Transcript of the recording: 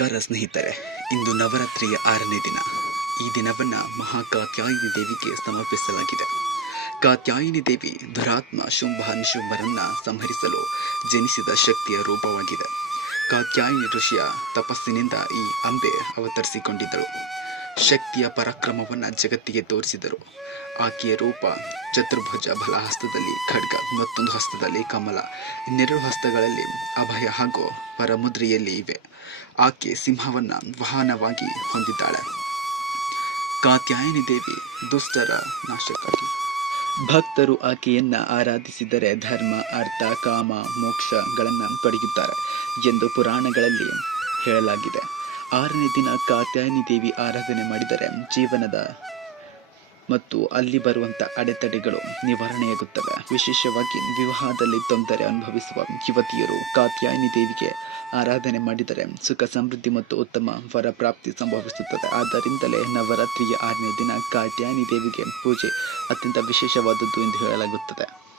ನಮಸ್ಕಾರ ಸ್ನೇಹಿತರೆ, ಇಂದು ನವರಾತ್ರಿಯ ಆರನೇ ದಿನ. ಈ ದಿನವನ್ನ ಮಹಾಕಾತ್ಯಾಯಿನಿ ದೇವಿಗೆ ಸಮರ್ಪಿಸಲಾಗಿದೆ. ಕಾತ್ಯಾಯಿನಿ ದೇವಿ ದುರಾತ್ಮ ಶುಂಭ ನಿಶುಂಭರನ್ನ ಸಂಹರಿಸಲು ಜನಿಸಿದ ಶಕ್ತಿಯ ರೂಪವಾಗಿದೆ. ಕಾತ್ಯಾಯಿನಿ ಋಷಿಯ ತಪಸ್ಸಿನಿಂದ ಈ ಅಂಬೆ ಅವತರಿಸಿಕೊಂಡಿದ್ದಳು. ಶಕ್ತಿಯ ಪರಾಕ್ರಮವನ್ನು ಜಗತ್ತಿಗೆ ತೋರಿಸಿದರು. ಆಕೆಯ ರೂಪ ಚತುರ್ಭುಜ ಬಲ ಹಸ್ತದಲ್ಲಿ ಖಡ್ಗ, ಮತ್ತೊಂದು ಹಸ್ತದಲ್ಲಿ ಕಮಲ. ಇನ್ನೆರಡು ಹಸ್ತಗಳಲ್ಲಿ ಅಭಯ ಹಾಗೂ ಪರಮುದ್ರೆಯಲ್ಲಿ ಇವೆ. ಆಕೆ ಸಿಂಹವನ್ನು ವಾಹನವಾಗಿ ಹೊಂದಿದ್ದಾಳೆ. ಕಾತ್ಯಾಯನಿ ದೇವಿ ದುಷ್ಟರ ನಾಶಕ್ಕಾಗಿ. ಭಕ್ತರು ಆಕೆಯನ್ನ ಆರಾಧಿಸಿದರೆ ಧರ್ಮ, ಅರ್ಥ, ಕಾಮ, ಮೋಕ್ಷಗಳನ್ನು ಪಡೆಯುತ್ತಾರೆ ಎಂದು ಪುರಾಣಗಳಲ್ಲಿ ಹೇಳಲಾಗಿದೆ. ಆರನೇ ದಿನ ಕಾತ್ಯಾಯನಿ ದೇವಿ ಆರಾಧನೆ ಮಾಡಿದರೆ ಜೀವನದ ಮತ್ತು ಅಲ್ಲಿ ಬರುವಂಥ ಅಡೆತಡೆಗಳು ನಿವಾರಣೆಯಾಗುತ್ತವೆ. ವಿಶೇಷವಾಗಿ ವಿವಾಹದಲ್ಲಿ ತೊಂದರೆ ಅನುಭವಿಸುವ ಯುವತಿಯರು ಕಾತ್ಯಾಯನಿ ದೇವಿಗೆ ಆರಾಧನೆ ಮಾಡಿದರೆ ಸುಖ ಸಮೃದ್ಧಿ ಮತ್ತು ಉತ್ತಮ ವರ ಪ್ರಾಪ್ತಿ ಸಂಭವಿಸುತ್ತದೆ. ಆದ್ದರಿಂದಲೇ ನವರಾತ್ರಿಯ ಆರನೇ ದಿನ ಕಾತ್ಯಾಯಿನಿ ದೇವಿಗೆ ಪೂಜೆ ಅತ್ಯಂತ ವಿಶೇಷವಾದದ್ದು ಎಂದು ಹೇಳಲಾಗುತ್ತದೆ.